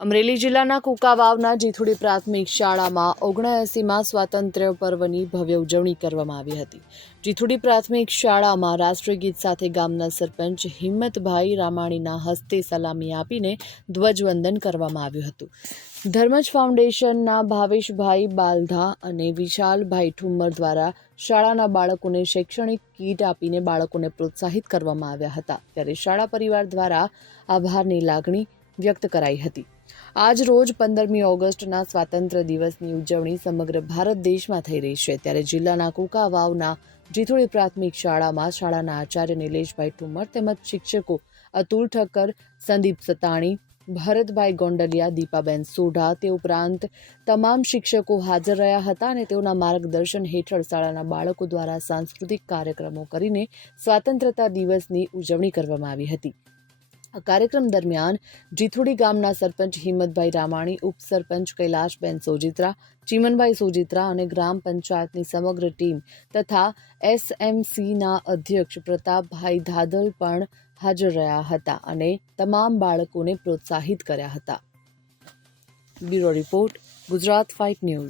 અમરેલી જિલ્લાના કુંકાવાવના જીથુડી પ્રાથમિક શાળામાં 79માં સ્વાતંત્ર્ય પર્વની ભવ્ય ઉજવણી કરવામાં આવી હતી. જીથુડી પ્રાથમિક શાળામાં રાષ્ટ્રીય ગીત સાથે ગામના સરપંચ હિંમતભાઈ રામાણીના હસ્તે સલામી આપીને ધ્વજવંદન કરવામાં આવ્યું હતું. ધર્મજ ફાઉન્ડેશનના ભાવેશભાઈ બાલધા અને વિશાલભાઈ ઠુમ્મર દ્વારા શાળાના બાળકોને શૈક્ષણિક કીટ આપીને બાળકોને પ્રોત્સાહિત કરવામાં આવ્યા હતા. ત્યારે શાળા પરિવાર દ્વારા આભારની લાગણી વ્યક્ત કરાઈ હતી. આજ રોજ 15મી ઓગસ્ટના સ્વાતંત્ર્ય દિવસની ઉજવણી સમગ્ર ભારત દેશમાં થઈ રહી છે. ત્યારે જિલ્લાના કુંકાવાવના જીથુડી પ્રાથમિક શાળામાં શાળાના આચાર્ય નિલેશભાઈ ઠુમ્મર તેમજ શિક્ષકો અતુલ ઠક્કર, સંદીપ સતાણી, ભરતભાઈ ગોંડલિયા, દીપાબેન સોઢા તે ઉપરાંત તમામ શિક્ષકો હાજર રહ્યા હતા અને તેઓના માર્ગદર્શન હેઠળ શાળાના બાળકો દ્વારા સાંસ્કૃતિક કાર્યક્રમો કરીને સ્વાતંત્ર્યતા દિવસની ઉજવણી કરવામાં આવી હતી. આ કાર્યક્રમ દરમિયાન જીથુડી ગામના સરપંચ હિંમતભાઈ રામાણી, ઉપસરપંચ કૈલાશબેન સોજિત્રા, ચીમનભાઈ સોજિત્રા અને ગ્રામ પંચાયતની સમગ્ર ટીમ તથા SMCના અધ્યક્ષ પ્રતાપભાઈ ધાદલ પણ હાજર રહ્યા હતા અને તમામ બાળકોને પ્રોત્સાહિત કર્યા હતા. Bureau report, Gujarat 5 news.